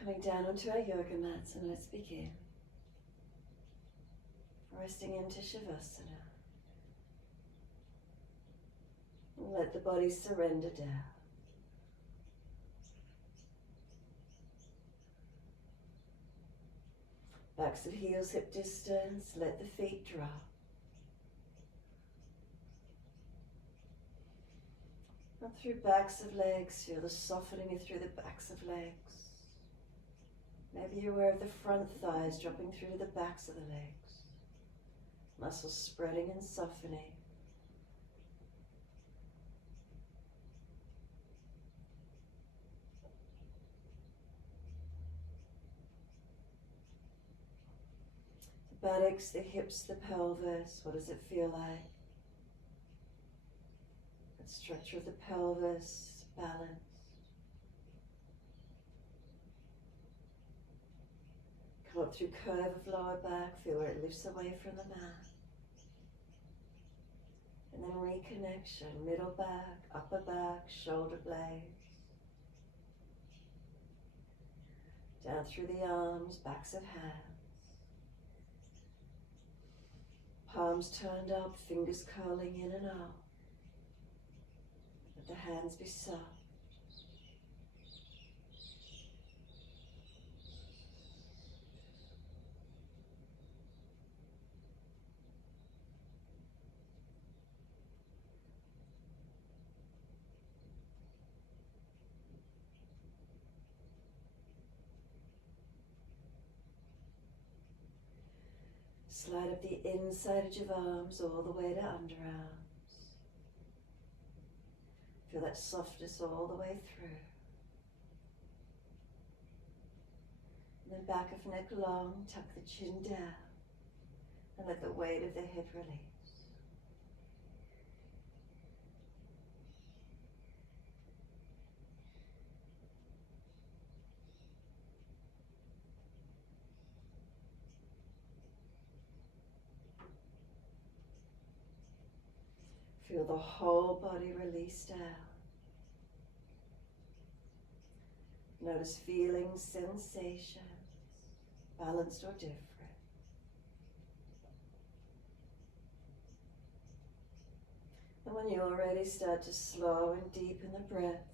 Coming down onto our yoga mats, and let's begin. Resting into Savasana. And let the body surrender down. Backs of heels hip distance, let the feet drop. Up through backs of legs, feel the softening through the backs of legs. Maybe you're aware of the front thighs dropping through to the backs of the legs. Muscles spreading and softening. The buttocks, the hips, the pelvis, what does it feel like? The structure of the pelvis, balance. Come up through curve of lower back, feel where it lifts away from the mat. And then reconnection, middle back, upper back, shoulder blades. Down through the arms, backs of hands. Palms turned up, fingers curling in and out. Let the hands be soft. Slide up the inside edge of arms all the way to underarms. Feel that softness all the way through. And then back of neck long, tuck the chin down and let the weight of the head release. Feel the whole body release down. Notice feelings, sensations, balanced or different. And when you're ready, start to slow and deepen the breaths.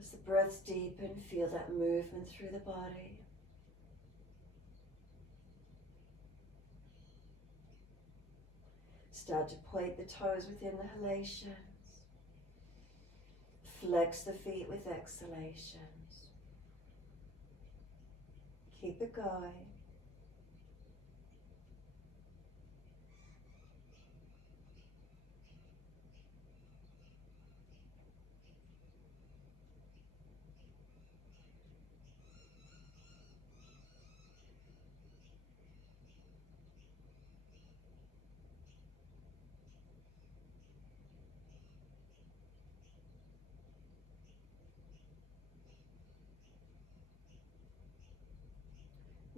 As the breaths deepen, feel that movement through the body. Start to point the toes with inhalations. Flex the feet with exhalations. Keep it going.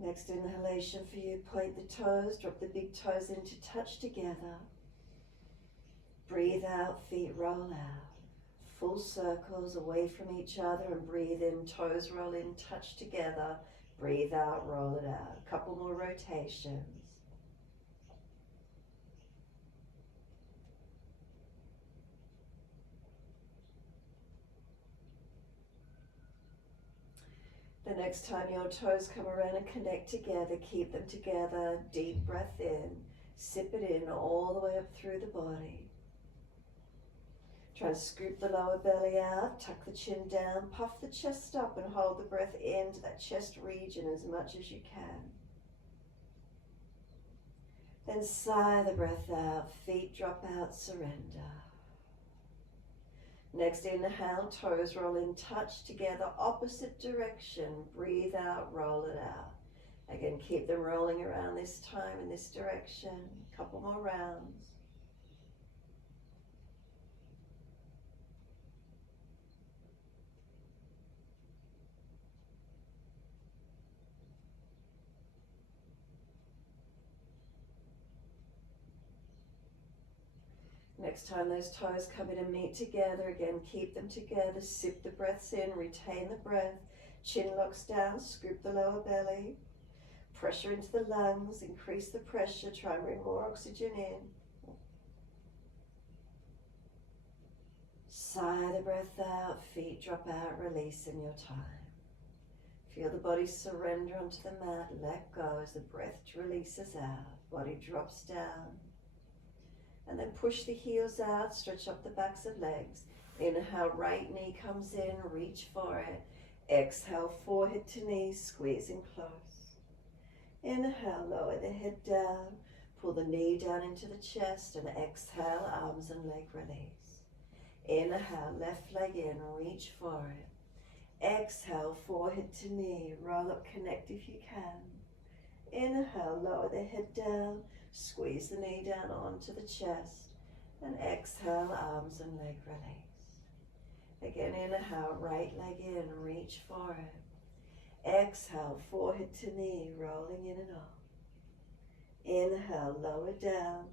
Next inhalation for you, point the toes, drop the big toes into touch together. Breathe out, feet roll out. Full circles away from each other and breathe in, toes roll in, touch together. Breathe out, roll it out. A couple more rotations. The next time your toes come around and connect together, keep them together. Deep breath in. Sip it in all the way up through the body. Try to scoop the lower belly out, tuck the chin down, puff the chest up and hold the breath into that chest region as much as you can. Then sigh the breath out, feet drop out, surrender. Next inhale, toes roll in, touch together, opposite direction. Breathe out, roll it out. Again, keep them rolling around this time in this direction. A couple more rounds. Next time those toes come in and meet together, again, keep them together, sip the breaths in, retain the breath, chin locks down, scoop the lower belly, pressure into the lungs, increase the pressure, try and bring more oxygen in. Sigh the breath out, feet drop out, release in your time. Feel the body surrender onto the mat, let go as the breath releases out, body drops down. And then push the heels out, stretch up the backs of legs. Inhale, right knee comes in, reach for it. Exhale, forehead to knee, squeezing close. Inhale, lower the head down, pull the knee down into the chest, and exhale, arms and leg release. Inhale, left leg in, reach for it. Exhale, forehead to knee, roll up, connect if you can. Inhale, lower the head down, squeeze the knee down onto the chest, and exhale, arms and leg release. Again, inhale, right leg in, reach for it. Exhale, forehead to knee, rolling in and up. Inhale, lower down,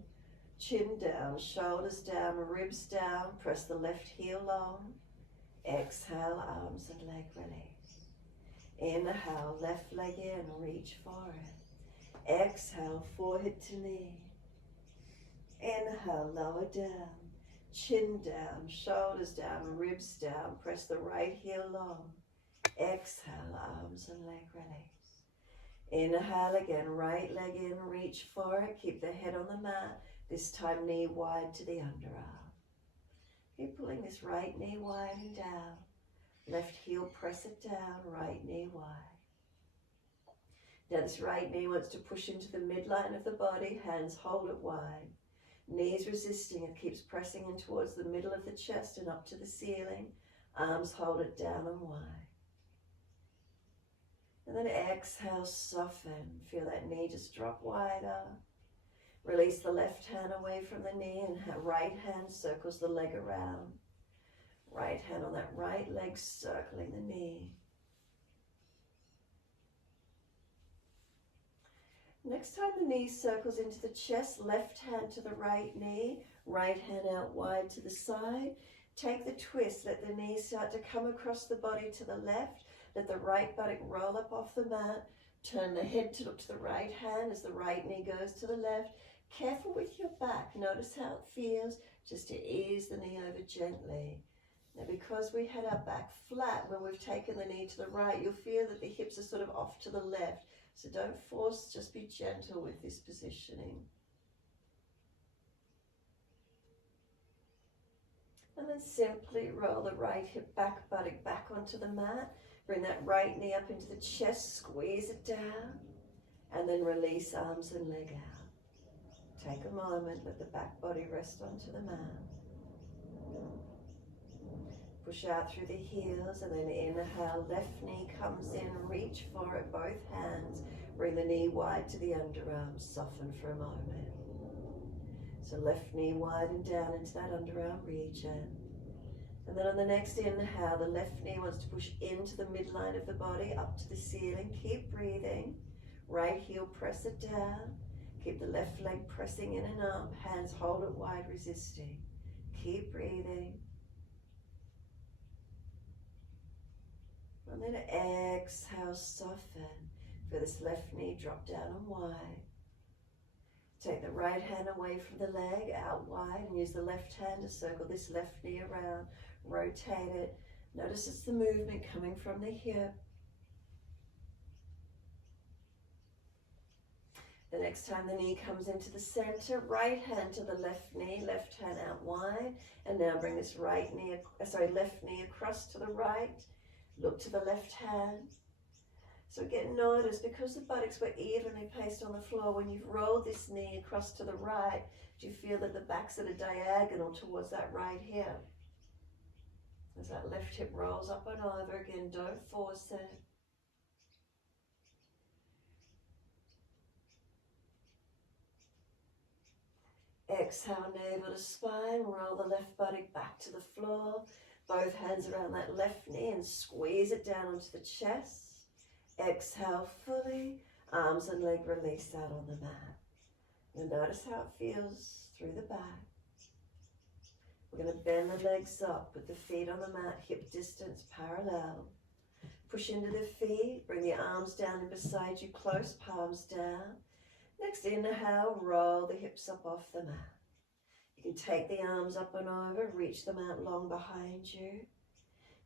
chin down, shoulders down, ribs down, press the left heel long. Exhale, arms and leg release. Inhale, left leg in, reach for it. Exhale, forehead to knee. Inhale, lower down, chin down, shoulders down, ribs down. Press the right heel long. Exhale, arms and leg release. Inhale again, right leg in, reach for it. Keep the head on the mat. This time knee wide to the underarm. Keep pulling this right knee wide and down. Left heel, press it down, right knee wide. Now this right knee wants to push into the midline of the body, hands hold it wide. Knees resisting, it keeps pressing in towards the middle of the chest and up to the ceiling. Arms hold it down and wide. And then exhale, soften. Feel that knee just drop wider. Release the left hand away from the knee and right hand circles the leg around. Right hand on that right leg circling the knee. Next time the knee circles into the chest, left hand to the right knee, right hand out wide to the side. Take the twist, let the knees start to come across the body to the left. Let the right buttock roll up off the mat. Turn the head to look to the right hand as the right knee goes to the left. Careful with your back. Notice how it feels just to ease the knee over gently. Now because we had our back flat when we've taken the knee to the right, you'll feel that the hips are sort of off to the left. So don't force, just be gentle with this positioning. And then simply roll the right hip back, buttock back onto the mat. Bring that right knee up into the chest, squeeze it down, and then release arms and leg out. Take a moment, let the back body rest onto the mat. Push out through the heels and then inhale, left knee comes in, reach for it, both hands. Bring the knee wide to the underarm, soften for a moment. So left knee wide and down into that underarm region. And then on the next inhale, the left knee wants to push into the midline of the body, up to the ceiling. Keep breathing. Right heel, press it down. Keep the left leg pressing in and up. Hands hold it wide, resisting. Keep breathing. And then exhale, soften. Feel this left knee drop down and wide. Take the right hand away from the leg, out wide, and use the left hand to circle this left knee around. Rotate it. Notice it's the movement coming from the hip. The next time the knee comes into the center, right hand to the left knee, left hand out wide, and now bring this left knee across to the right. Look to the left hand. So again, notice, because the buttocks were evenly placed on the floor, when you've rolled this knee across to the right, do you feel that the back's at a diagonal towards that right hip? As that left hip rolls up and over, again, don't force it. Exhale, navel to spine, roll the left buttock back to the floor, both hands around that left knee and squeeze it down onto the chest. Exhale fully, arms and leg release out on the mat. You'll notice how it feels through the back. We're going to bend the legs up, put the feet on the mat, hip distance parallel. Push into the feet, bring the arms down and beside you, close, palms down. Next inhale, roll the hips up off the mat. You can take the arms up and over, reach them out long behind you.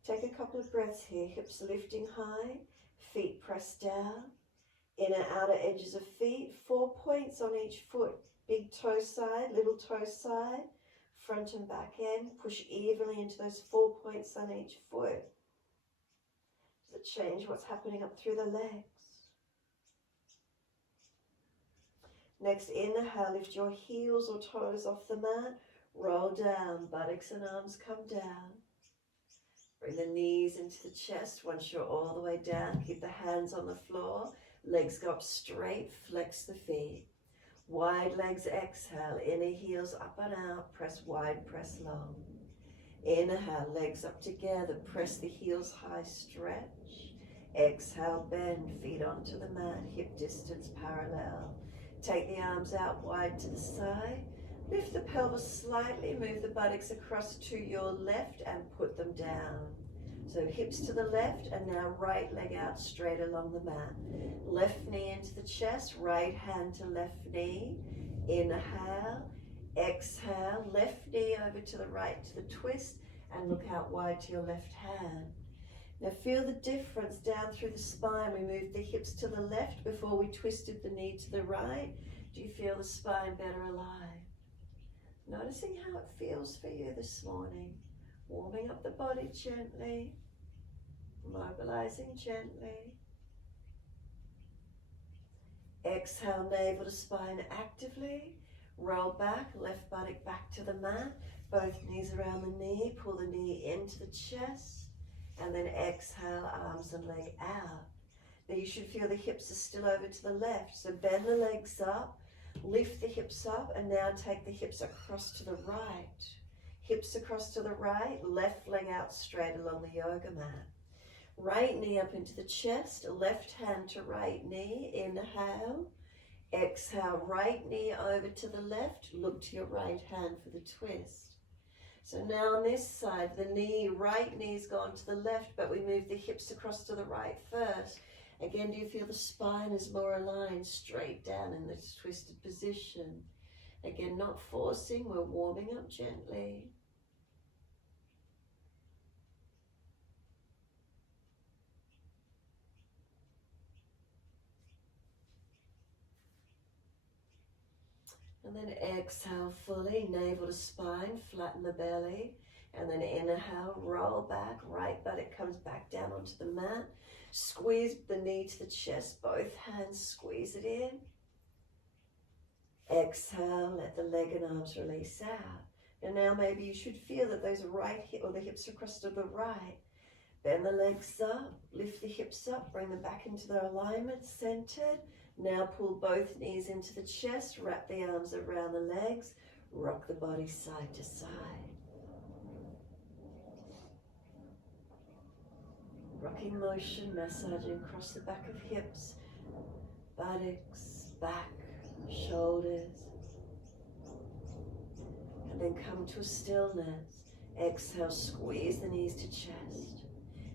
Take a couple of breaths here, hips lifting high, feet pressed down. Inner outer edges of feet, 4 points on each foot. Big toe side, little toe side, front and back end. Push evenly into those 4 points on each foot. Does it change what's happening up through the legs? Next inhale, lift your heels or toes off the mat. Roll down, buttocks and arms come down. Bring the knees into the chest. Once you're all the way down, keep the hands on the floor. Legs go up straight, flex the feet. Wide legs, exhale. Inner heels up and out. Press wide, press long. Inhale, legs up together. Press the heels high, stretch. Exhale, bend, feet onto the mat. Hip distance parallel. Take the arms out wide to the side. Lift the pelvis slightly. Move the buttocks across to your left and put them down. So hips to the left, and now right leg out straight along the mat. Left knee into the chest, right hand to left knee. Inhale, exhale, left knee over to the right to the twist, and look out wide to your left hand. Now feel the difference down through the spine. We moved the hips to the left before we twisted the knee to the right. Do you feel the spine better aligned? Noticing how it feels for you this morning. Warming up the body gently. Mobilizing gently. Exhale, navel to spine actively. Roll back, left buttock back to the mat. Both knees around the knee. Pull the knee into the chest. And then exhale, arms and leg out. Now you should feel the hips are still over to the left. So bend the legs up, lift the hips up, and now take the hips across to the right. Hips across to the right, left leg out straight along the yoga mat. Right knee up into the chest, left hand to right knee, inhale. Exhale, right knee over to the left, look to your right hand for the twist. So now on this side, the right knee's gone to the left, but we move the hips across to the right first. Again, do you feel the spine is more aligned, straight down in this twisted position? Again, not forcing, we're warming up gently. And then exhale fully, navel to spine, flatten the belly. And then inhale, roll back, right buttock comes back down onto the mat. Squeeze the knee to the chest, both hands squeeze it in. Exhale, let the leg and arms release out. And now maybe you should feel that those right hip or the hips are across to the right. Bend the legs up, lift the hips up, bring them back into their alignment, centered. Now pull both knees into the chest, wrap the arms around the legs, rock the body side to side. Rocking motion, massaging across the back of hips, buttocks, back, shoulders. And then come to a stillness. Exhale, squeeze the knees to chest.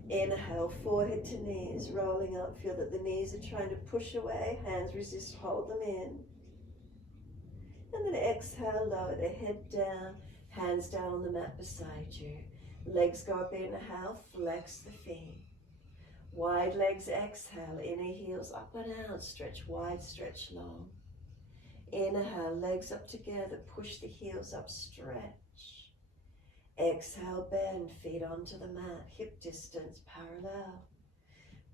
Inhale, forehead to knees, rolling up. Feel that the knees are trying to push away. Hands resist, hold them in. And then exhale, lower the head down. Hands down on the mat beside you. Legs go up, inhale, flex the feet. Wide legs, exhale, inner heels up and out. Stretch wide, stretch long. Inhale, legs up together, push the heels up, stretch. Exhale, bend, feet onto the mat, hip distance parallel.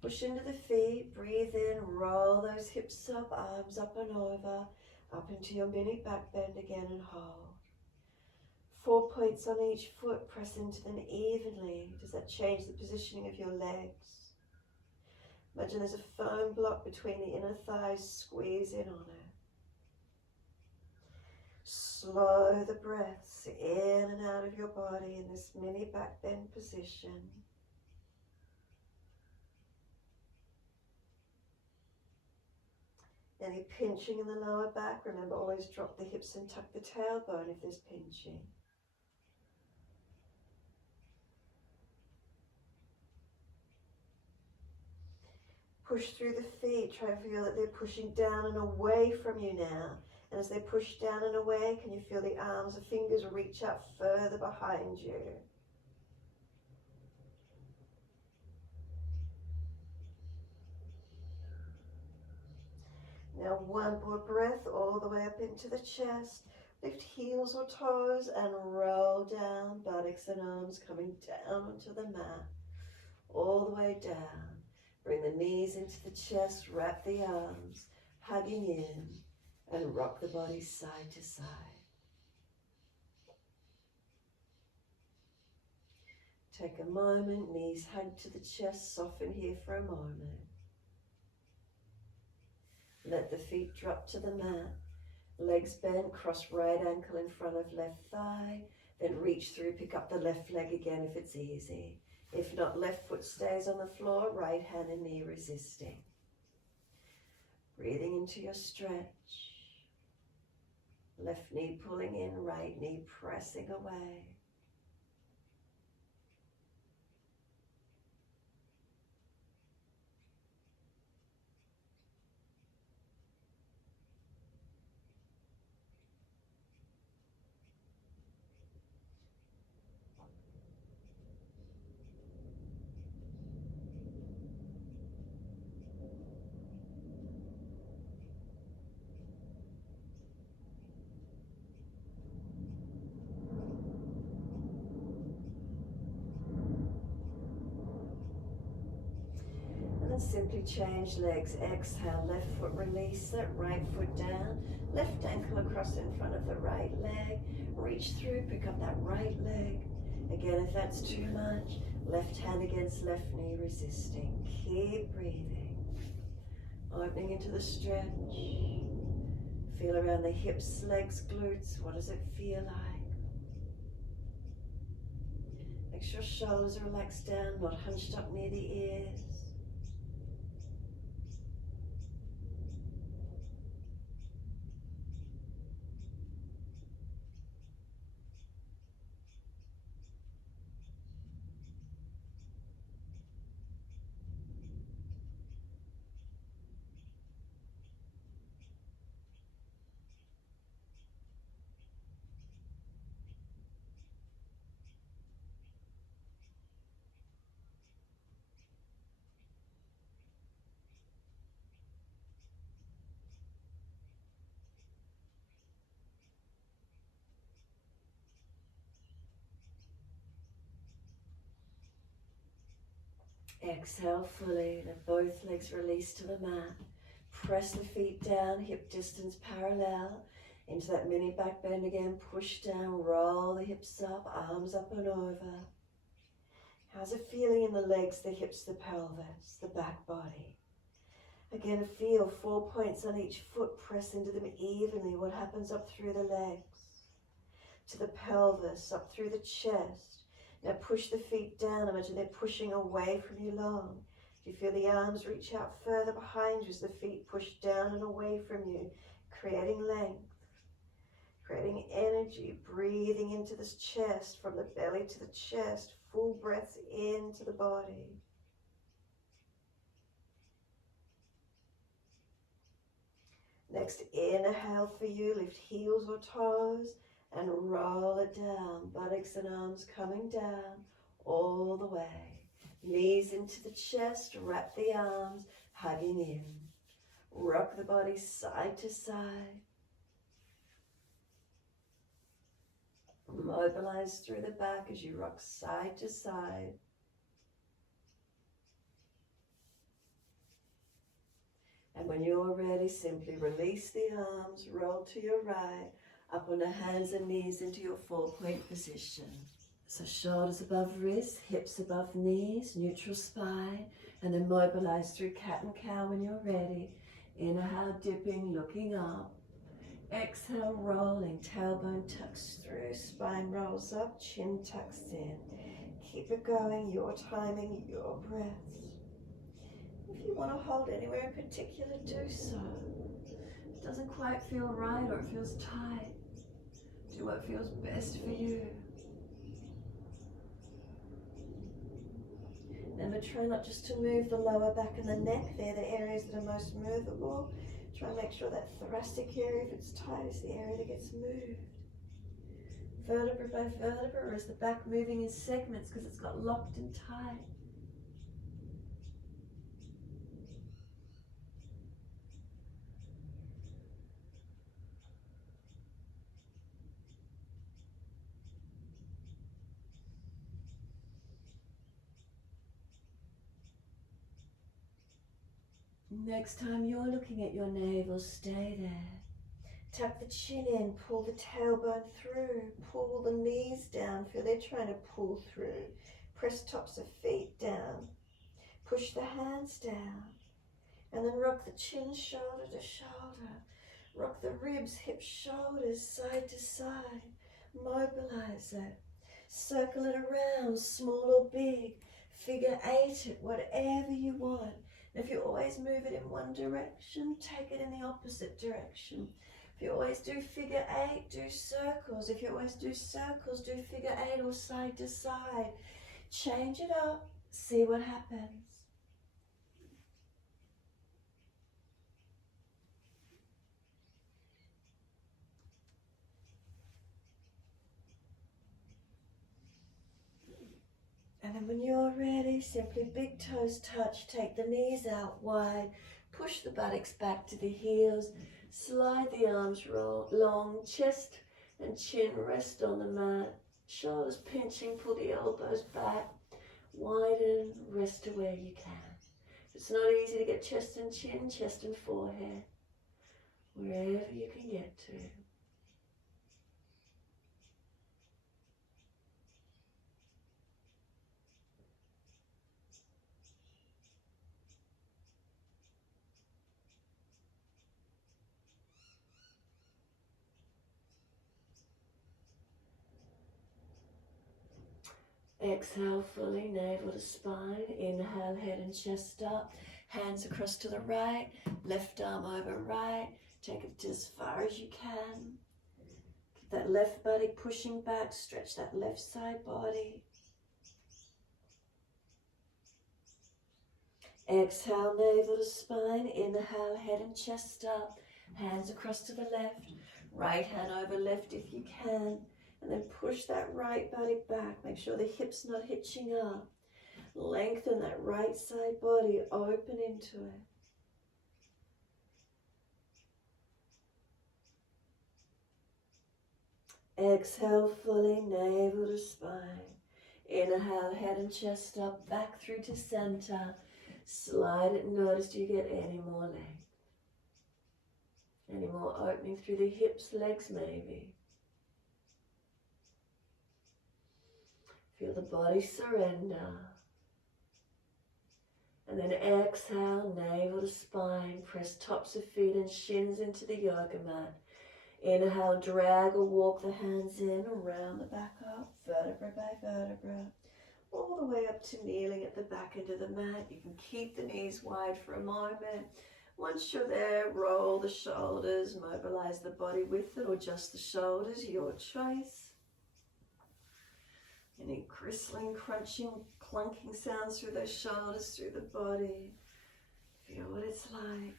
Push into the feet, breathe in, roll those hips up, arms up and over, up into your mini back bend again and hold. 4 points on each foot, press into them evenly. Does that change the positioning of your legs? Imagine there's a firm block between the inner thighs, squeeze in on it. Slow the breaths in and out of your body in this mini back bend position. Any pinching in the lower back, remember always drop the hips and tuck the tailbone if there's pinching. Push through the feet, try to feel that they're pushing down and away from you now. And as they push down and away, can you feel the arms, the fingers reach out further behind you? Now one more breath all the way up into the chest. Lift heels or toes and roll down, buttocks and arms coming down onto the mat. All the way down. Bring the knees into the chest, wrap the arms, hugging in, and rock the body side to side. Take a moment, knees hug to the chest, soften here for a moment. Let the feet drop to the mat. Legs bent, cross right ankle in front of left thigh. Then reach through, pick up the left leg again if it's easy. If not, left foot stays on the floor, right hand and knee resisting. Breathing into your stretch. Left knee pulling in, right knee pressing away. And simply change legs. Exhale, left foot release it, right foot down, left ankle across in front of the right leg. Reach through, pick up that right leg. Again, if that's too much, left hand against left knee resisting. Keep breathing. Opening into the stretch. Feel around the hips, legs, glutes. What does it feel like? Make sure shoulders are relaxed down, not hunched up near the ears. Exhale fully, let both legs release to the mat. Press the feet down, hip distance parallel. Into that mini back bend again, push down, roll the hips up, arms up and over. How's it feeling in the legs, the hips, the pelvis, the back body? Again, feel 4 points on each foot, press into them evenly. What happens up through the legs, to the pelvis, up through the chest. Now push the feet down. Imagine they're pushing away from you long. Do you feel the arms reach out further behind you as the feet push down and away from you, creating length, creating energy, breathing into this chest, from the belly to the chest, full breaths into the body. Next, inhale for you, lift heels or toes and roll it down, buttocks and arms coming down all the way. Knees into the chest, wrap the arms, hugging in. Rock the body side to side. Mobilize through the back as you rock side to side. when you're ready, simply release the arms, roll to your right, up on the hands and knees into your 4-point position. So shoulders above wrists, hips above knees, neutral spine, and then mobilize through cat and cow when you're ready. Inhale, dipping, looking up. Exhale, rolling, tailbone tucks through, spine rolls up, chin tucks in. Keep it going, your timing, your breath. If you want to hold anywhere in particular, do so. If it doesn't quite feel right or it feels tight, do what feels best for you. Remember, try not just to move the lower back and the neck. They're the areas that are most movable. Try and make sure that thoracic area, if it's tight, is the area that gets moved. Vertebra by vertebra, or is the back moving in segments because it's got locked and tight? Next time you're looking at your navel, stay there. Tuck the chin in, pull the tailbone through, pull the knees down, feel they're trying to pull through. Press tops of feet down, push the hands down, and then rock the chin shoulder to shoulder. Rock the ribs, hips, shoulders, side to side. Mobilize it. Circle it around, small or big. Figure 8 it, whatever you want. If you always move it in one direction, take it in the opposite direction. If you always do figure 8, do circles. If you always do circles, do figure 8 or side to side. Change it up, see what happens. And then when you're ready, simply big toes touch, take the knees out wide, push the buttocks back to the heels, slide the arms long, chest and chin rest on the mat, shoulders pinching, pull the elbows back, widen, rest to where you can. If it's not easy to get chest and chin, chest and forehead, wherever you can get to. Exhale fully, navel to spine. Inhale, head and chest up. Hands across to the right. Left arm over right. Take it as far as you can. Keep that left buttock pushing back. Stretch that left side body. Exhale, navel to spine. Inhale, head and chest up. Hands across to the left. Right hand over left if you can. And then push that right body back. Make sure the hips not hitching up. Lengthen that right side body, open into it. Exhale fully, navel to spine. Inhale, head and chest up, back through to center. Slide it, notice do you get any more length. Any more opening through the hips, legs maybe. Feel the body surrender. And then exhale, navel to spine. Press tops of feet and shins into the yoga mat. Inhale, drag or walk the hands in, around the back up, vertebra by vertebra. All the way up to kneeling at the back end of the mat. You can keep the knees wide for a moment. Once you're there, roll the shoulders, mobilize the body with it, or just the shoulders, your choice. Any crystalline, crunching, clunking sounds through those shoulders, through the body. Feel what it's like.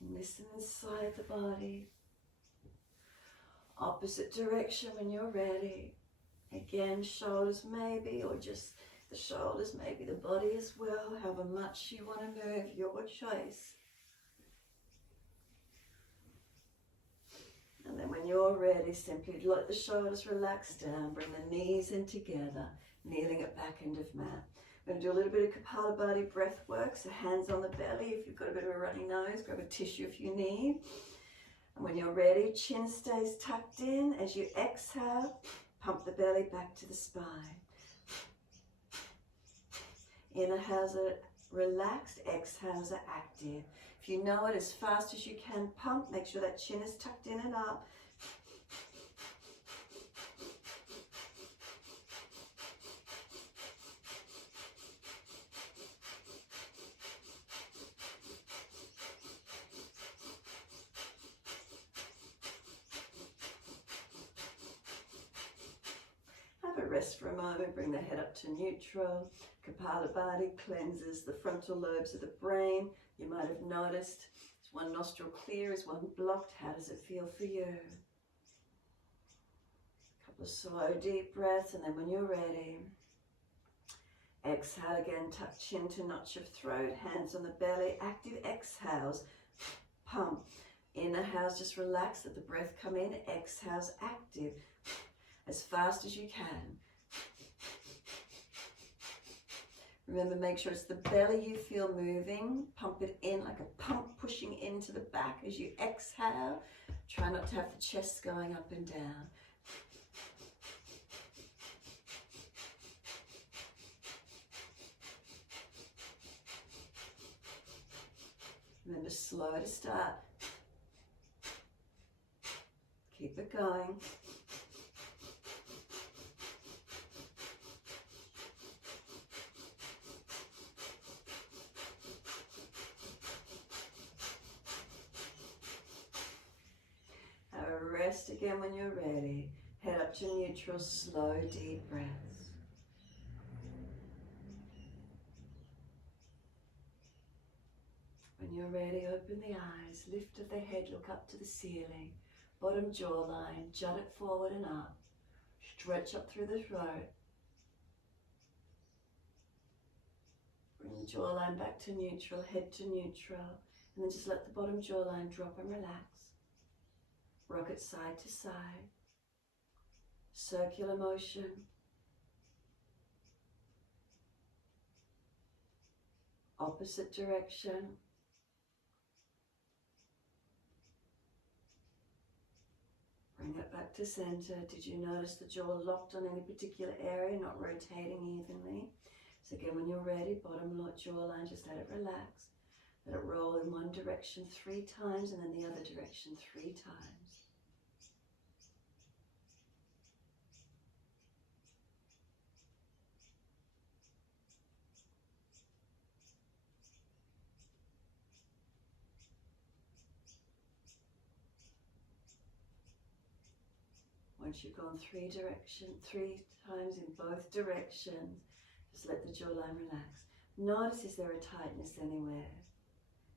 Listen inside the body. Opposite direction when you're ready. Again, shoulders maybe, or just the shoulders, maybe the body as well. However much you want to move, your choice. And then when you're ready, simply let the shoulders relax down. Bring the knees in together, kneeling at back end of mat. We're going to do a little bit of Kapalabhati breath work. So hands on the belly. If you've got a bit of a runny nose, grab a tissue if you need. And when you're ready, chin stays tucked in. As you exhale, pump the belly back to the spine. Inhales are relaxed, exhales are active. If you know it, as fast as you can pump, make sure that chin is tucked in and up. Rest for a moment, bring the head up to neutral. Kapalabhati cleanses the frontal lobes of the brain. You might have noticed, is one nostril clear, is one blocked? How does it feel for you? A couple of slow, deep breaths, and then when you're ready, exhale again, tuck chin to notch of throat, hands on the belly, active exhales, pump. Inhales, just relax, let the breath come in, exhales, active. As fast as you can. Remember, make sure it's the belly you feel moving. Pump it in like a pump pushing into the back as you exhale. Try not to have the chest going up and down. Remember, slow to start. Keep it going. Rest again when you're ready. Head up to neutral, slow, deep breaths. When you're ready, open the eyes, lift of the head, look up to the ceiling. Bottom jawline, jut it forward and up. Stretch up through the throat. Bring the jawline back to neutral, head to neutral, and then just let the bottom jawline drop and relax. Rock it side to side. Circular motion. Opposite direction. Bring it back to center. Did you notice the jaw locked on any particular area, not rotating evenly? So again, when you're ready, bottom jawline, just let it relax. Let it roll in one direction 3 times and then the other direction 3 times. Once you've gone 3 times in both directions, just let the jawline relax. Notice, is there a tightness anywhere?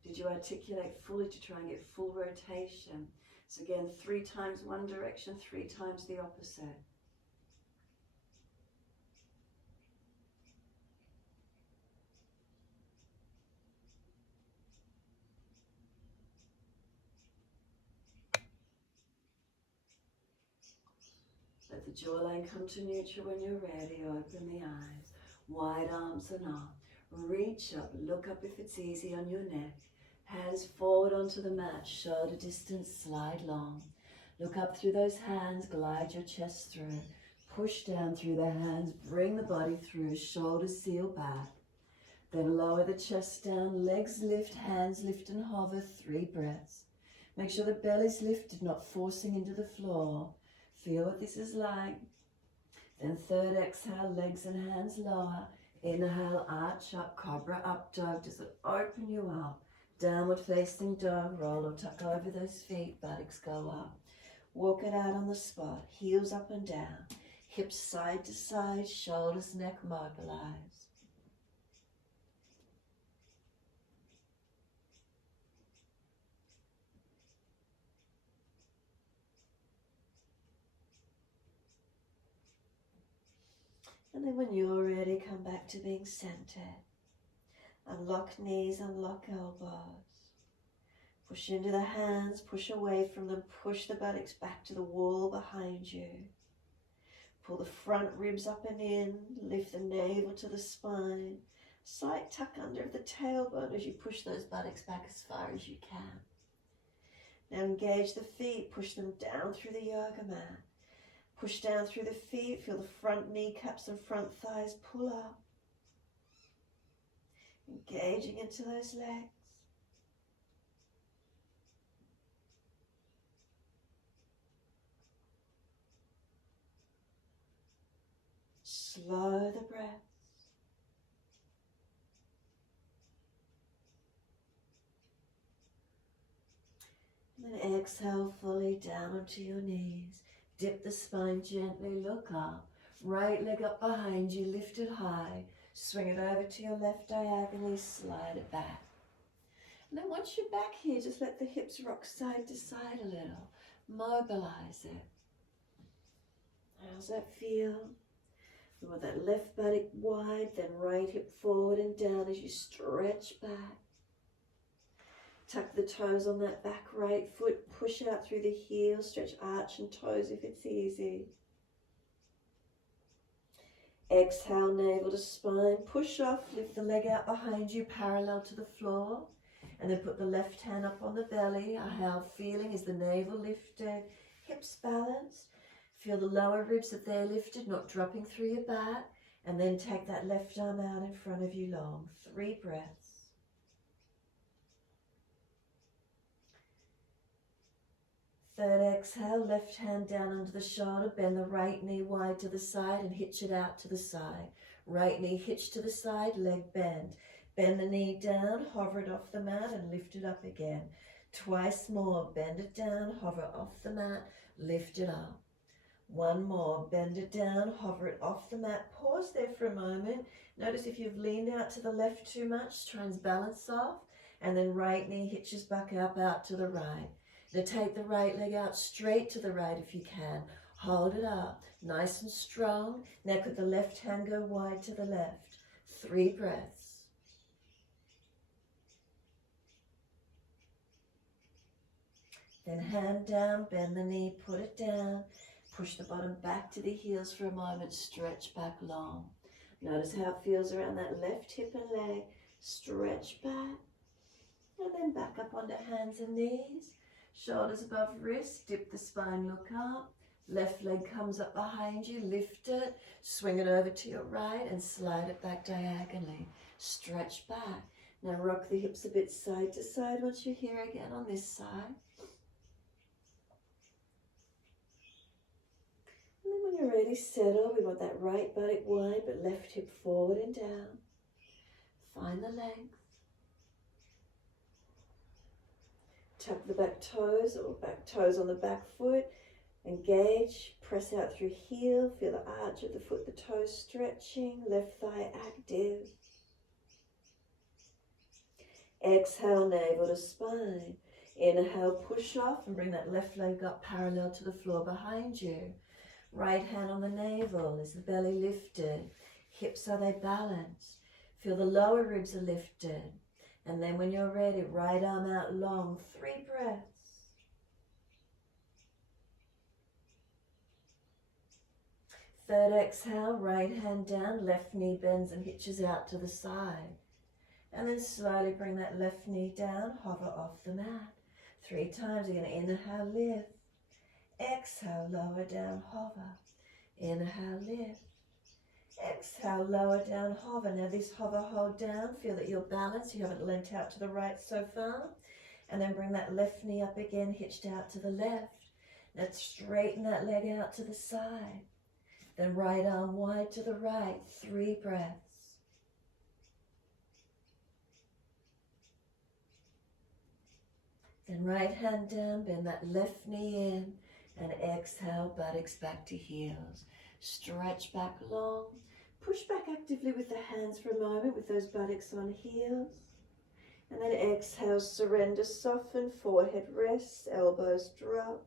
Did you articulate fully to try and get full rotation? So again, 3 times one direction, 3 times the opposite. Let the jawline come to neutral when you're ready. Open the eyes. Wide arms and up. Reach up. Look up if it's easy on your neck. Hands forward onto the mat. Shoulder distance. Slide long. Look up through those hands. Glide your chest through. Push down through the hands. Bring the body through. Shoulders seal back. Then lower the chest down. Legs lift. Hands lift and hover. 3 breaths. Make sure the belly's lifted, not forcing into the floor. Feel what this is like. Then third exhale, legs and hands lower. Inhale, arch up, cobra up dog. Does it open you up? Downward facing dog, roll or tuck over those feet, buttocks go up. Walk it out on the spot, heels up and down. Hips side to side, shoulders, neck mobilize. And then when you're ready, come back to being centered. Unlock knees, unlock elbows. Push into the hands, push away from them, push the buttocks back to the wall behind you. Pull the front ribs up and in, lift the navel to the spine. Slight tuck under the tailbone as you push those buttocks back as far as you can. Now engage the feet, push them down through the yoga mat. Push down through the feet, feel the front kneecaps and front thighs pull up. Engaging into those legs. Slow the breath. And then exhale fully down onto your knees. Dip the spine gently, look up. Right leg up behind you, lift it high. Swing it over to your left diagonally, slide it back. And then once you're back here, just let the hips rock side to side a little. Mobilize it. How's that feel? We want that left buttock wide, then right hip forward and down as you stretch back. Tuck the toes on that back right foot, push out through the heel, stretch arch and toes if it's easy. Exhale, navel to spine, push off, lift the leg out behind you, parallel to the floor. And then put the left hand up on the belly. How feeling is the navel lifted, hips balanced. Feel the lower ribs that they're lifted, not dropping through your back. And then take that left arm out in front of you long. 3 breaths. Third exhale, left hand down under the shoulder, bend the right knee wide to the side and hitch it out to the side. Right knee hitched to the side, leg bend. Bend the knee down, hover it off the mat and lift it up again. Twice more, bend it down, hover off the mat, lift it up. One more, bend it down, hover it off the mat. Pause there for a moment. Notice if you've leaned out to the left too much, try and balance off. And then right knee hitches back up out to the right. Now take the right leg out straight to the right if you can. Hold it up, nice and strong. Now could the left hand go wide to the left. 3 breaths. Then hand down, bend the knee, put it down. Push the bottom back to the heels for a moment, stretch back long. Notice how it feels around that left hip and leg. Stretch back. And then back up onto hands and knees. Shoulders above wrist, dip the spine, look up. Left leg comes up behind you, lift it, swing it over to your right and slide it back diagonally. Stretch back. Now rock the hips a bit side to side once you're here again on this side. And then when you're ready, settle. We want that right buttock wide but left hip forward and down. Find the length. Tuck the back toes or back toes on the back foot. Engage, press out through heel. Feel the arch of the foot, the toes stretching. Left thigh active. Exhale, navel to spine. Inhale, push off and bring that left leg up parallel to the floor behind you. Right hand on the navel. Is the belly lifted? Hips, are they balanced? Feel the lower ribs are lifted. And then when you're ready, right arm out long, 3 breaths. Third exhale, right hand down, left knee bends and hitches out to the side. And then slowly bring that left knee down, hover off the mat. 3 times, you're going to inhale, lift. Exhale, lower down, hover. Inhale, lift. Exhale, lower down, hover. Now this hover, hold down. Feel that you're balanced. You haven't leant out to the right so far. And then bring that left knee up again, hitched out to the left. Now straighten that leg out to the side. Then right arm wide to the right. 3 breaths. Then right hand down, bend that left knee in. And exhale, buttocks back to heels. Stretch back long. Push back actively with the hands for a moment with those buttocks on heels. And then exhale, surrender, soften, forehead rests, elbows drop.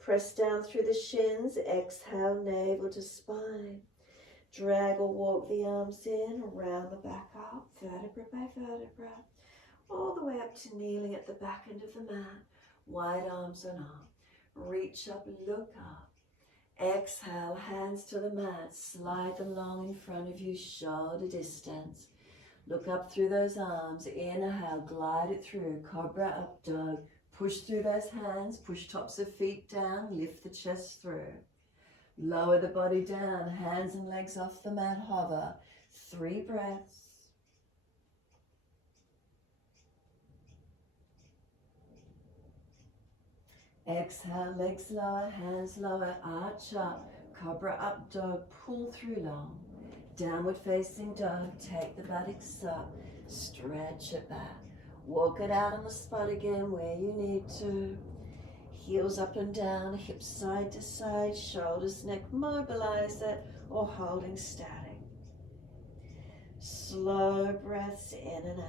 Press down through the shins, exhale, navel to spine. Drag or walk the arms in, round the back up, vertebra by vertebra. All the way up to kneeling at the back end of the mat. Wide arms and up. Reach up, look up. Exhale, hands to the mat, slide them long in front of you, shoulder distance. Look up through those arms, inhale, glide it through, cobra up dog. Push through those hands, push tops of feet down, lift the chest through. Lower the body down, hands and legs off the mat, hover. 3 breaths. Exhale, legs lower, hands lower, arch up, cobra up dog, pull through long. Downward facing dog, take the buttocks up, stretch it back. Walk it out on the spot again where you need to. Heels up and down, hips side to side, shoulders, neck, mobilize it, or holding static. Slow breaths in and out.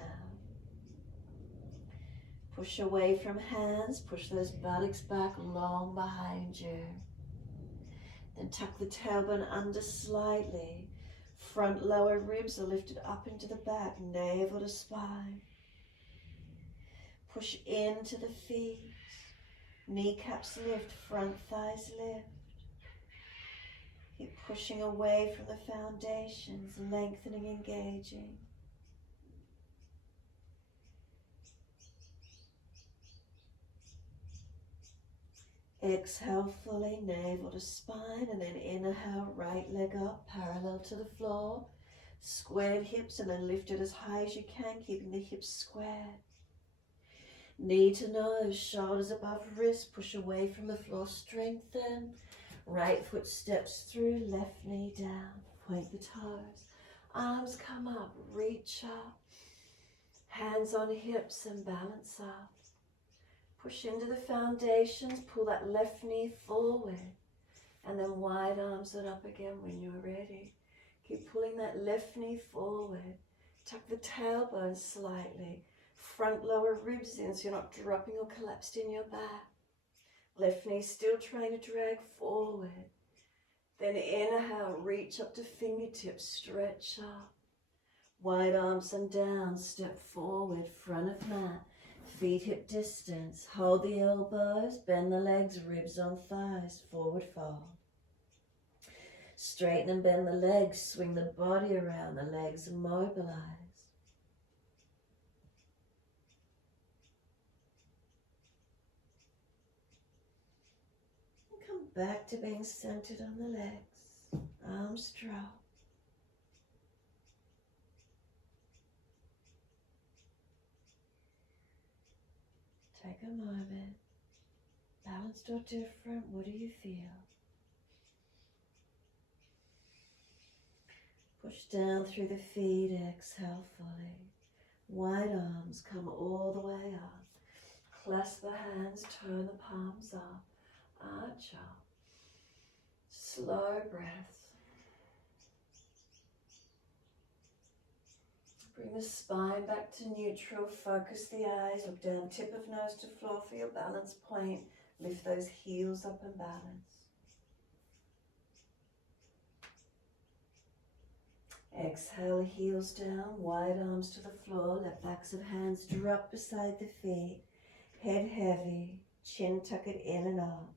Push away from hands, push those buttocks back long behind you. Then tuck the tailbone under slightly. Front lower ribs are lifted up into the back, navel to spine. Push into the feet. Kneecaps lift, front thighs lift. Keep pushing away from the foundations, lengthening, engaging. Exhale fully, navel to spine, and then inhale, right leg up, parallel to the floor. Squared hips, and then lift it as high as you can, keeping the hips squared. Knee to nose, shoulders above wrist, push away from the floor, strengthen. Right foot steps through, left knee down, point the toes. Arms come up, reach up. Hands on hips and balance up. Push into the foundations, pull that left knee forward, and then wide arms it up again when you're ready. Keep pulling that left knee forward. Tuck the tailbone slightly. Front lower ribs in so you're not dropping or collapsed in your back. Left knee still trying to drag forward. Then inhale, reach up to fingertips, stretch up. Wide arms and down, step forward, front of mat. Feet hip distance, hold the elbows, bend the legs, ribs on thighs, forward fold. Straighten and bend the legs, swing the body around, the legs mobilize. And come back to being centered on the legs, arms drop. Take a moment, balanced or different, what do you feel? Push down through the feet, exhale fully. Wide arms come all the way up. Clasp the hands, turn the palms up, arch up. Slow breaths. Bring the spine back to neutral, focus the eyes, look down tip of nose to floor for your balance point. Lift those heels up and balance. Exhale, heels down, wide arms to the floor, let backs of hands drop beside the feet. Head heavy, chin tuck it in and up,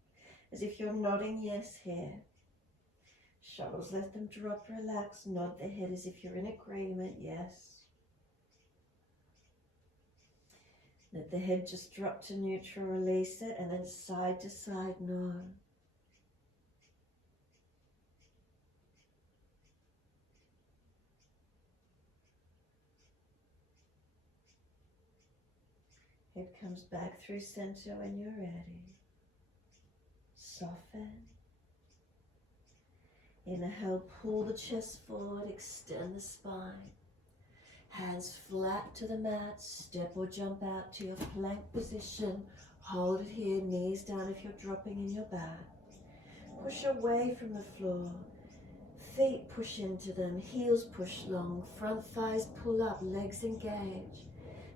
as if you're nodding yes here. Shoulders, let them drop, relax, nod the head as if you're in agreement, yes. Let the head just drop to neutral, release it, and then side to side, no. Head comes back through center when you're ready. Soften. Inhale, pull the chest forward, extend the spine. Hands flat to the mat, step or jump out to your plank position. Hold it here, knees down if you're dropping in your back. Push away from the floor. Feet push into them, heels push long, front thighs pull up, legs engage.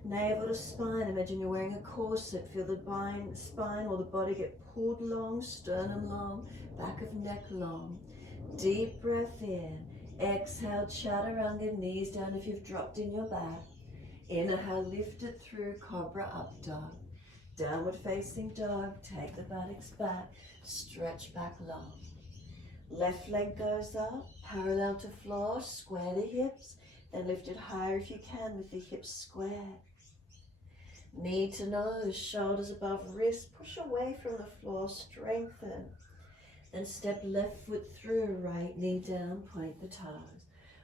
Navel to spine, imagine you're wearing a corset. Feel the spine or the body get pulled long, sternum long, back of neck long. Deep breath in. Exhale, chaturanga, knees down if you've dropped in your back. Inhale, lift it through, cobra up dog. Downward facing dog, take the buttocks back, stretch back long. Left leg goes up, parallel to floor, square the hips, then lift it higher if you can with the hips square. Knee to nose, shoulders above wrist, push away from the floor, strengthen. Then step left foot through, right knee down, point the toes.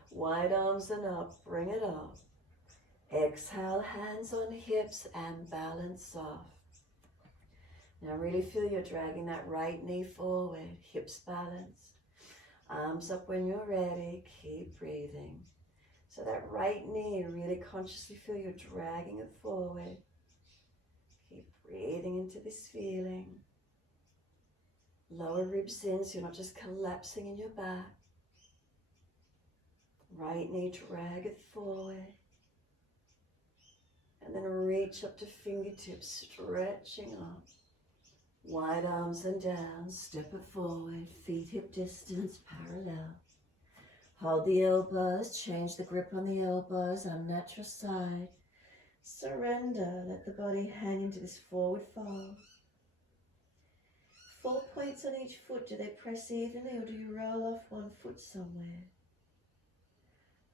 Wide arms and up, bring it up. Exhale, hands on hips and balance off. Now really feel you're dragging that right knee forward, hips balanced. Arms up when you're ready, keep breathing. So that right knee, really consciously feel you're dragging it forward. Keep breathing into this feeling. Lower ribs in so you're not just collapsing in your back. Right knee, drag it forward. And then reach up to fingertips, stretching up. Wide arms and down, step it forward, feet hip distance, parallel. Hold the elbows, change the grip on the elbows, unnatural side. Surrender, let the body hang into this forward fold. 4 points on each foot, do they press evenly or do you roll off one foot somewhere?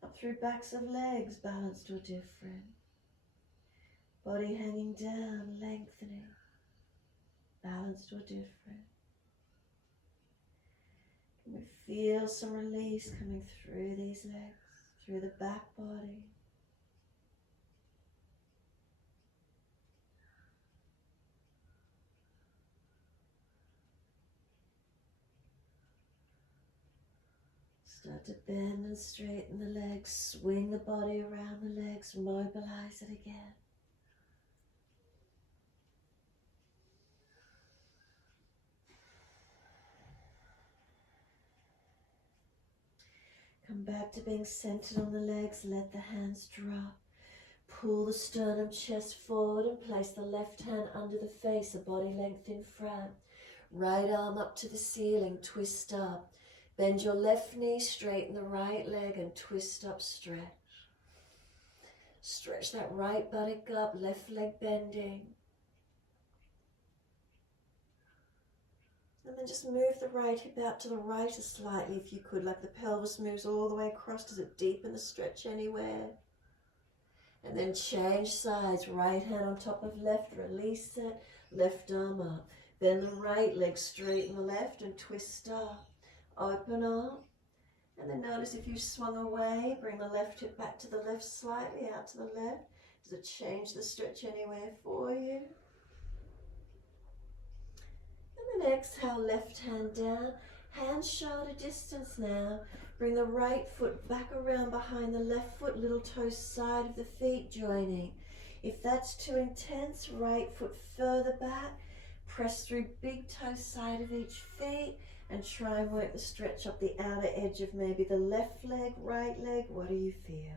Up through backs of legs, balanced or different. Body hanging down, lengthening, balanced or different. Can we feel some release coming through these legs, through the back body? Start to bend and straighten the legs, swing the body around the legs, mobilize it again. Come back to being centered on the legs, let the hands drop. Pull the sternum, chest forward and place the left hand under the face, a body length in front. Right arm up to the ceiling, twist up. Bend your left knee, straighten the right leg and twist up, stretch. Stretch that right buttock up, left leg bending. And then just move the right hip out to the right slightly if you could, like the pelvis moves all the way across. Does it deepen the stretch anywhere? And then change sides, right hand on top of left, release it, left arm up. Then the right leg, straighten the left and twist up. Open up, and then notice if you swung away, bring the left hip back to the left, slightly out to the left. Does it change the stretch anywhere for you? And then exhale, left hand down, hands shoulder distance now. Bring the right foot back around behind the left foot, little toe side of the feet joining. If that's too intense, right foot further back. Press through big toe side of each feet. And try and work the stretch up the outer edge of maybe the left leg, right leg. What do you feel?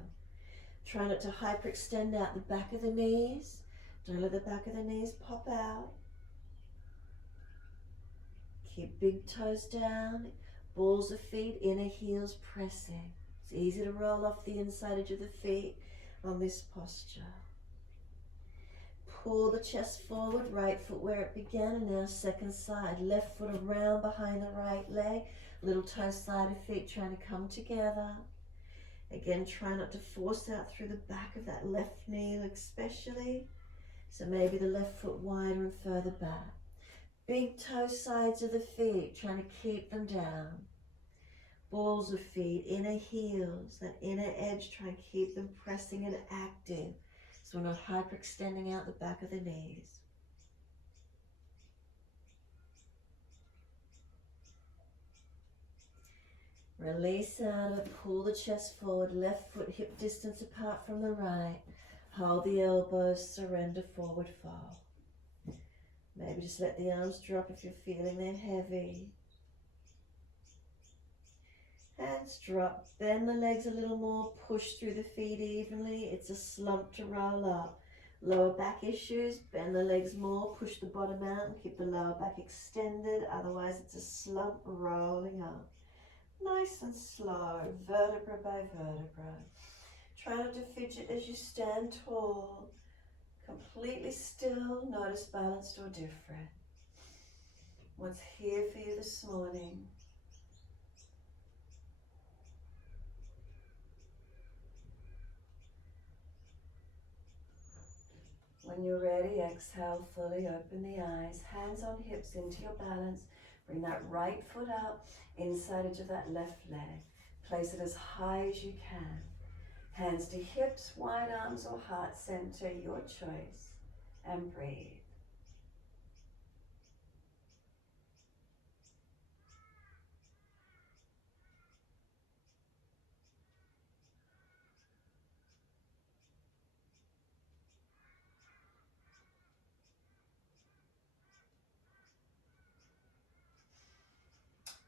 Try not to hyperextend out the back of the knees. Don't let the back of the knees pop out. Keep big toes down, balls of feet, inner heels pressing. It's easy to roll off the inside edge of the feet on this posture. Pull the chest forward, right foot where it began, and now second side. Left foot around behind the right leg, little toe side of feet trying to come together. Again, try not to force out through the back of that left knee especially. So maybe the left foot wider and further back. Big toe sides of the feet, trying to keep them down. Balls of feet, inner heels, that inner edge, try and keep them pressing and active. So we're not hyperextending out the back of the knees. Release out of it, pull the chest forward, left foot hip distance apart from the right. Hold the elbows, surrender, forward fold. Maybe just let the arms drop if you're feeling they're heavy. Hands drop, bend the legs a little more, push through the feet evenly. It's a slump to roll up. Lower back issues, bend the legs more, push the bottom out and keep the lower back extended. Otherwise it's a slump rolling up. Nice and slow, vertebra by vertebra. Try not to fidget as you stand tall. Completely still, notice balanced or different. What's here for you this morning? When you're ready, exhale fully, open the eyes, hands on hips into your balance. Bring that right foot up, inside edge of that left leg. Place it as high as you can. Hands to hips, wide arms or heart center, your choice. And breathe.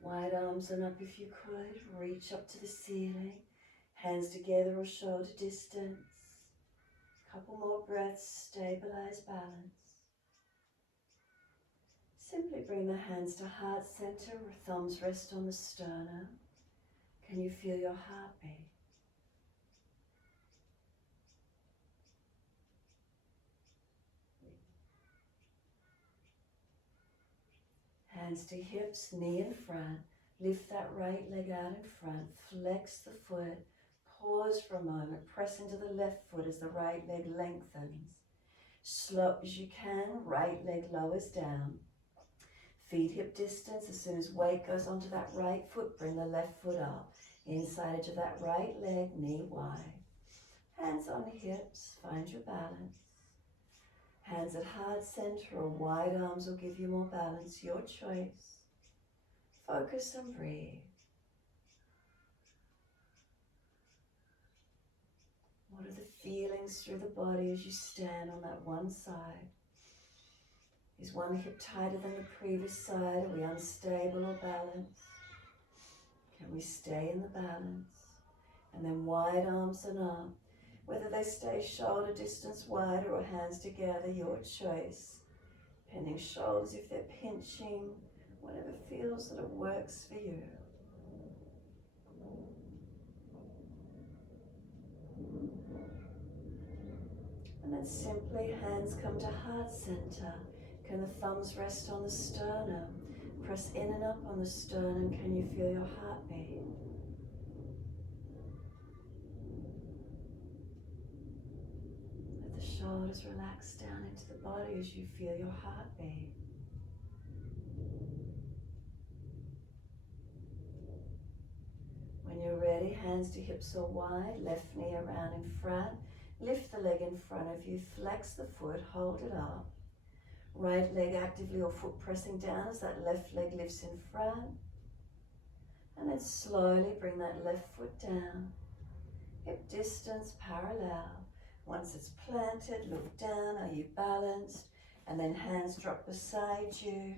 Wide arms and up if you could. Reach up to the ceiling. Hands together or shoulder distance. Couple more breaths, stabilize balance. Simply bring the hands to heart center or thumbs rest on the sternum. Can you feel your heartbeat? Hands to hips, knee in front. Lift that right leg out in front. Flex the foot. Pause for a moment. Press into the left foot as the right leg lengthens. Slow as you can, right leg lowers down. Feet hip distance. As soon as weight goes onto that right foot, bring the left foot up. Inside edge of that right leg, knee wide. Hands on hips, find your balance. Hands at heart center or wide arms will give you more balance, your choice. Focus and breathe. What are the feelings through the body as you stand on that one side? Is one hip tighter than the previous side? Are we unstable or balanced? Can we stay in the balance? And then wide arms and up. Whether they stay shoulder distance wide or hands together, your choice. Bending shoulders if they're pinching, whatever feels that it works for you. And then simply hands come to heart center. Can the thumbs rest on the sternum? Press in and up on the sternum. Can you feel your heartbeat? Let the shoulders relax down into the body as you feel your heartbeat. When you're ready, hands to hips or wide, left knee around in front. Lift the leg in front of you, flex the foot, hold it up. Right leg actively or foot pressing down as that left leg lifts in front. And then slowly bring that left foot down. Hip distance parallel. Once it's planted, look down. Are you balanced? And then hands drop beside you.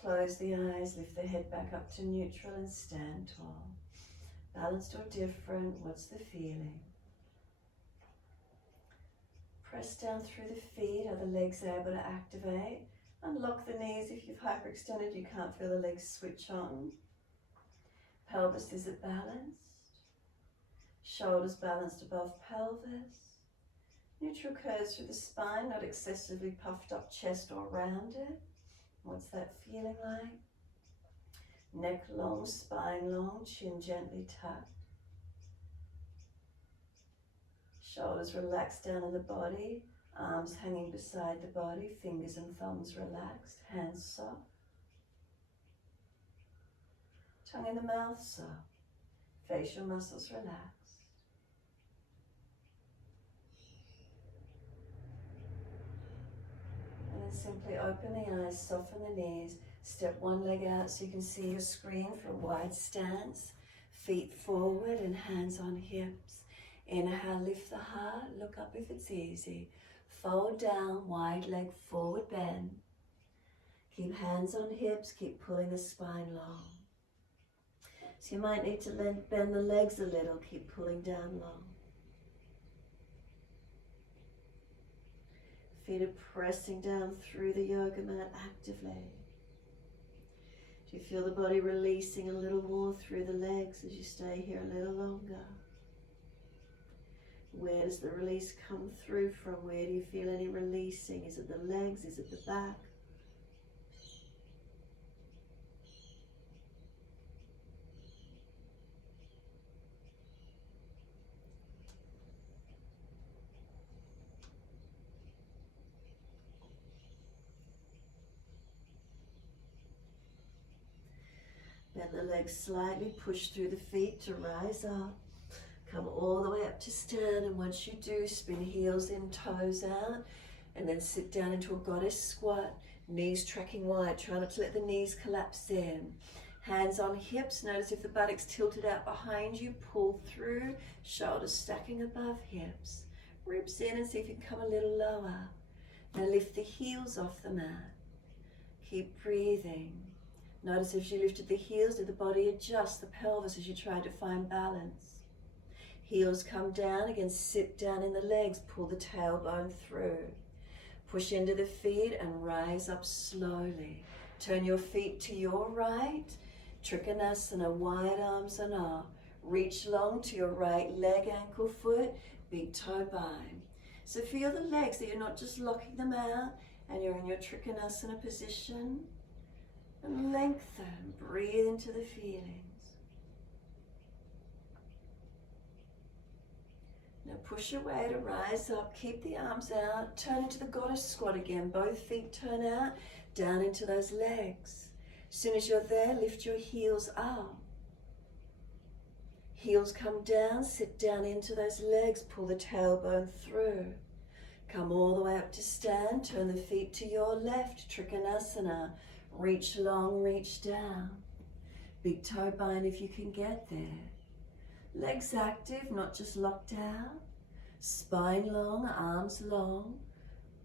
Close the eyes, lift the head back up to neutral and stand tall. Balanced or different, what's the feeling? Press down through the feet. Are the legs able to activate? Unlock the knees if you've hyperextended, you can't feel the legs switch on. Pelvis, is it balanced? Shoulders balanced above pelvis. Neutral curves through the spine, not excessively puffed up chest or rounded. What's that feeling like? Neck long, spine long, chin gently tucked. Shoulders relaxed down in the body, arms hanging beside the body, fingers and thumbs relaxed, hands soft. Tongue in the mouth soft, facial muscles relaxed. And then simply open the eyes, soften the knees, step one leg out so you can see your screen for a wide stance. Feet forward and hands on hips. Inhale, lift the heart, look up if it's easy. Fold down, wide leg forward bend. Keep hands on hips, keep pulling the spine long. So you might need to bend the legs a little, keep pulling down long. Feet are pressing down through the yoga mat actively. Do you feel the body releasing a little more through the legs as you stay here a little longer? Where does the release come through from? Where do you feel any releasing? Is it the legs? Is it the back? the legs slightly, push through the feet to rise up. Come all the way up to stand, and once you do, spin heels in, toes out, and then sit down into a goddess squat, knees tracking wide. Try not to let the knees collapse in. Hands on hips, notice if the buttocks tilted out behind you, pull through, shoulders stacking above hips. Ribs in and see if you can come a little lower. Now lift the heels off the mat. Keep breathing. Notice if you lifted the heels, did the body adjust the pelvis as you tried to find balance? Heels come down, again sit down in the legs, pull the tailbone through. Push into the feet and rise up slowly. Turn your feet to your right, Trikonasana, wide arms and up. Reach long to your right leg, ankle, foot, big toe bind. So feel the legs, that you're not just locking them out and you're in your Trikonasana position. And lengthen, breathe into the feelings. Now push away to rise up, keep the arms out, turn into the goddess squat again. Both feet turn out, down into those legs. As soon as you're there, lift your heels up. Heels come down, sit down into those legs, pull the tailbone through. Come all the way up to stand, turn the feet to your left, Trikonasana. Reach long, reach down. Big toe bind if you can get there. Legs active, not just locked out. Spine long, arms long.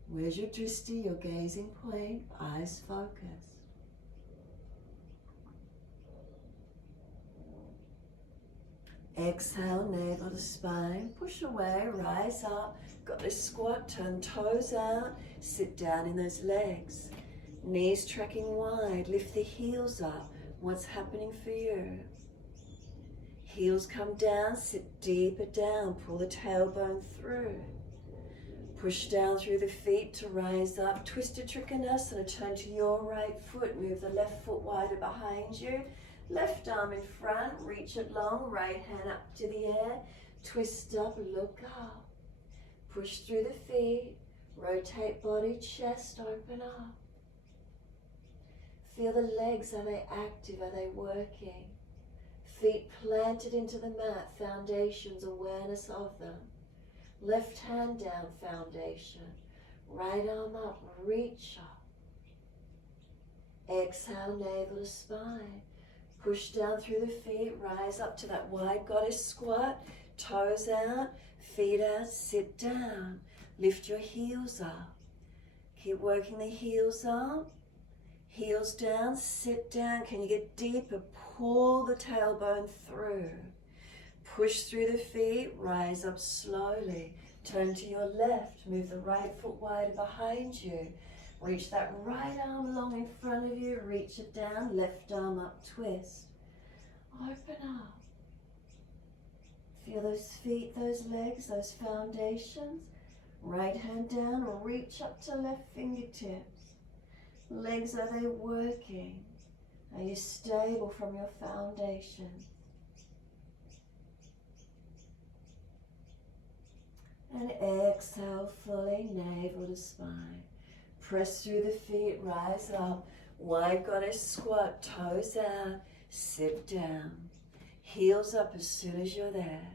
Where's your drishti, your gazing point? Eyes focused. Exhale, navel to spine. Push away, rise up. Goddess squat, turn toes out. Sit down in those legs. Knees tracking wide, lift the heels up. What's happening for you? Heels come down, sit deeper down, pull the tailbone through. Push down through the feet to rise up. Twisted Trikonasana, turn to your right foot, move the left foot wider behind you. Left arm in front, reach it long, right hand up to the air. Twist up, look up. Push through the feet, rotate body, chest, open up. Feel the legs, are they active, are they working? Feet planted into the mat, foundations, awareness of them. Left hand down, foundation. Right arm up, reach up. Exhale, navel to spine. Push down through the feet, rise up to that wide goddess squat. Toes out, feet out, sit down. Lift your heels up. Keep working the heels up. Heels down, sit down. Can you get deeper? Pull the tailbone through. Push through the feet, rise up slowly. Turn to your left, move the right foot wider behind you. Reach that right arm long in front of you, reach it down, left arm up, twist. Open up. Feel those feet, those legs, those foundations. Right hand down, reach up to left fingertips. Legs, are they working? Are you stable from your foundation? And exhale fully, navel to spine. Press through the feet, rise up. Wide goddess squat, toes out, sit down. Heels up as soon as you're there.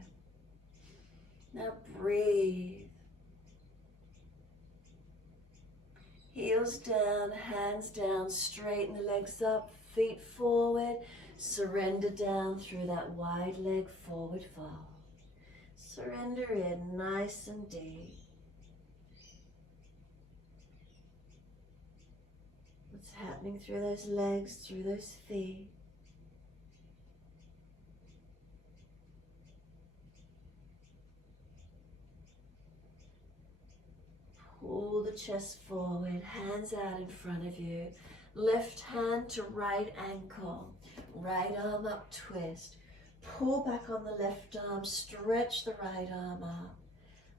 Now breathe. Heels down, hands down, straighten the legs up, feet forward, surrender down through that wide leg forward fold. Surrender in nice and deep. What's happening through those legs, through those feet? Pull the chest forward, hands out in front of you. Left hand to right ankle, right arm up, twist. Pull back on the left arm, stretch the right arm up.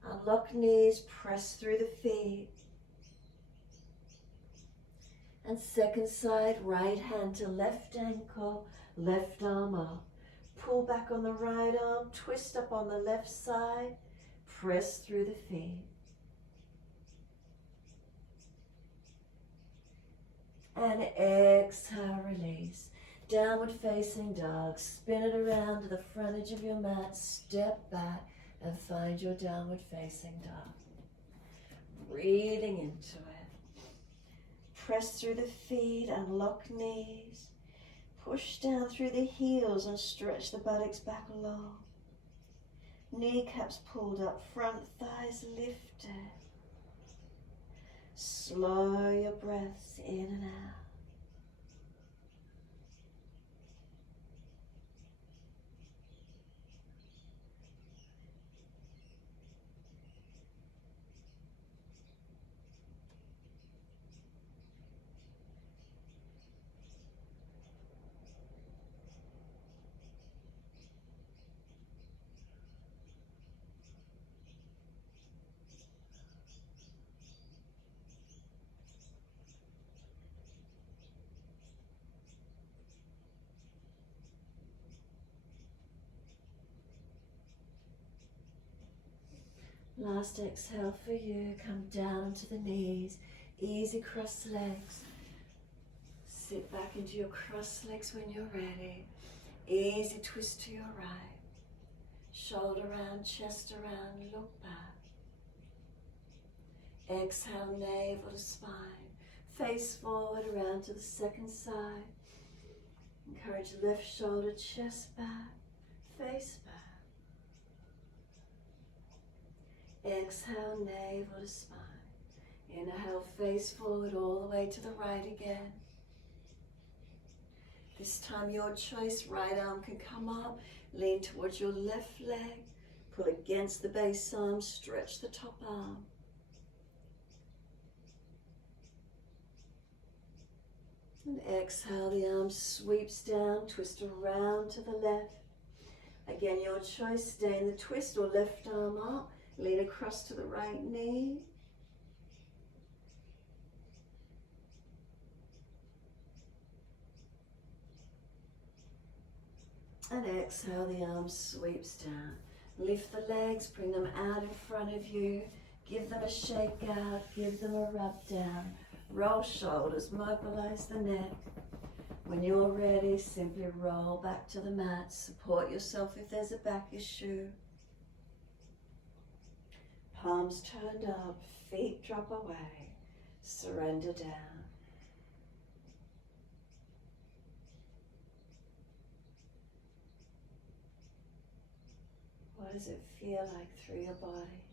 Unlock knees, press through the feet. And second side, right hand to left ankle, left arm up. Pull back on the right arm, twist up on the left side, press through the feet. And exhale, release. Downward facing dog. Spin it around to the front edge of your mat. Step back and find your downward facing dog. Breathing into it. Press through the feet, unlock knees. Push down through the heels and stretch the buttocks back long. Kneecaps pulled up, front thighs lifted. Slow your breaths in and out. Last exhale for you. Come down onto the knees. Easy cross legs. Sit back into your cross legs when you're ready. Easy twist to your right. Shoulder round, chest around, look back. Exhale, navel to spine. Face forward around to the second side. Encourage left shoulder, chest back, face back. Exhale, navel to spine. Inhale, face forward all the way to the right again. This time your choice, right arm can come up, lean towards your left leg, pull against the base arm, stretch the top arm. And exhale, the arm sweeps down, twist around to the left. Again, your choice, stay in the twist or left arm up, lean across to the right knee. And exhale, the arm sweeps down. Lift the legs, bring them out in front of you. Give them a shake out, give them a rub down. Roll shoulders, mobilize the neck. When you're ready, simply roll back to the mat. Support yourself if there's a back issue. Palms turned up, feet drop away. Surrender down. What does it feel like through your body?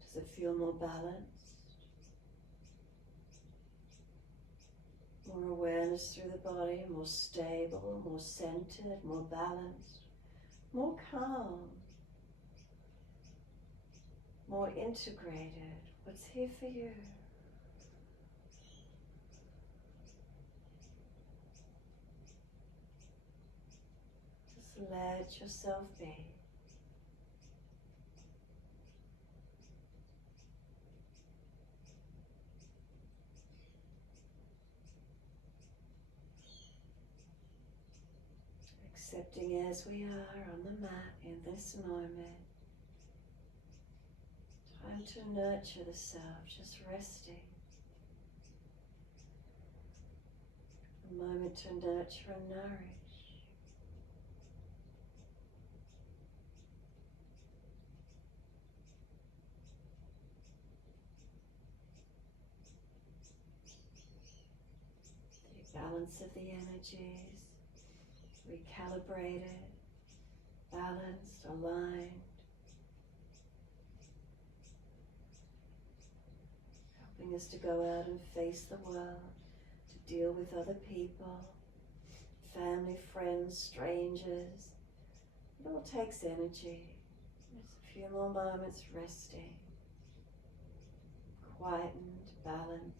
Does it feel more balanced? More awareness through the body, more stable, more centered, more balanced, more calm, more integrated. What's here for you? Just let yourself be. Accepting as we are on the mat in this moment. Time to nurture the self, just resting. A moment to nurture and nourish. The balance of the energies, recalibrated, balanced, aligned. Helping us to go out and face the world, to deal with other people, family, friends, strangers. It all takes energy. Just a few more moments resting, quietened, balanced.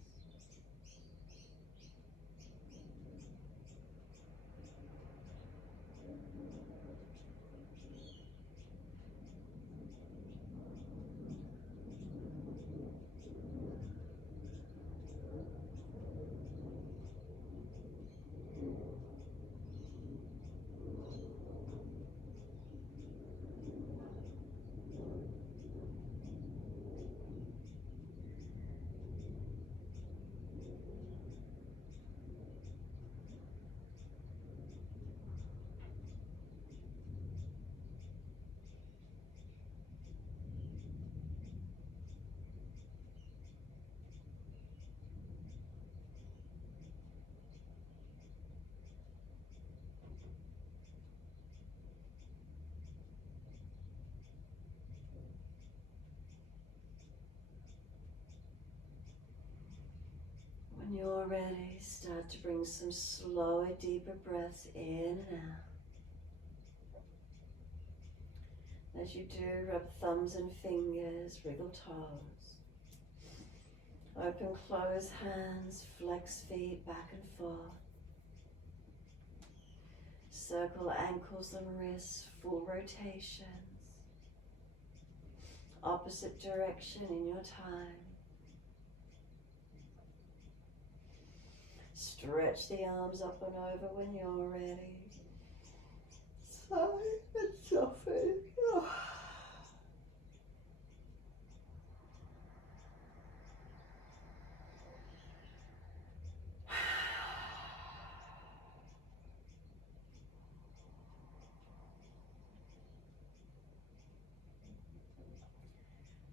When you're ready, start to bring some slower, deeper breaths in and out. As you do, rub thumbs and fingers, wriggle toes. Open, close hands, flex feet back and forth. Circle ankles and wrists, full rotations. Opposite direction in your time. Stretch the arms up and over when you're ready. Sigh and soften.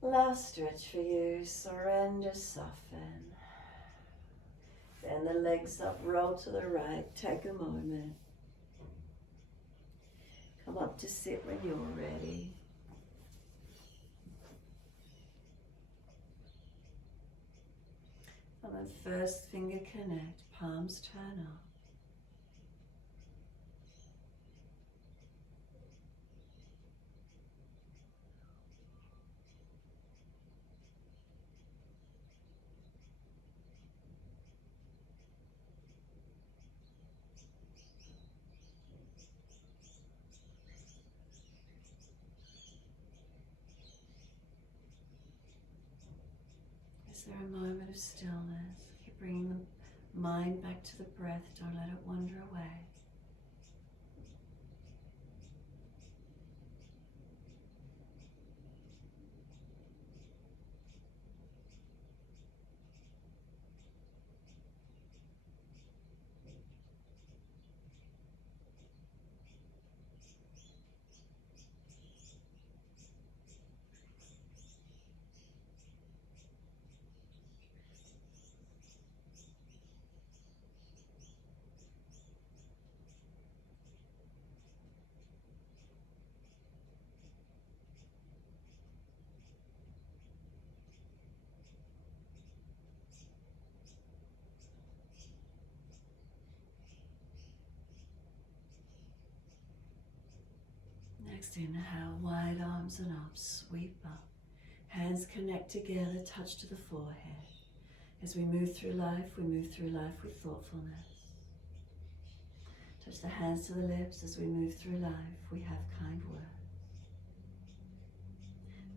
Last stretch for you. Surrender, soften. Bend the legs up, roll to the right. Take a moment. Come up to sit when you're ready. Thumb and first finger connect, palms turn up. Is there a moment of stillness? Keep bringing the mind back to the breath. Don't let it wander away. Next, inhale, wide arms and arms, sweep up. Hands connect together, touch to the forehead. As we move through life with thoughtfulness. Touch the hands to the lips. As we move through life, we have kind words.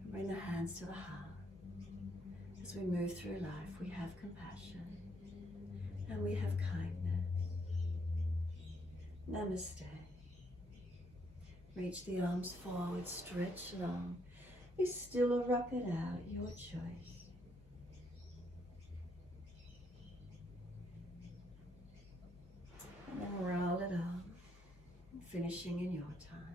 And bring the hands to the heart. As we move through life, we have compassion and we have kindness. Namaste. Reach the arms forward, stretch long. Be still or rock it out, your choice. And then roll it on, finishing in your time.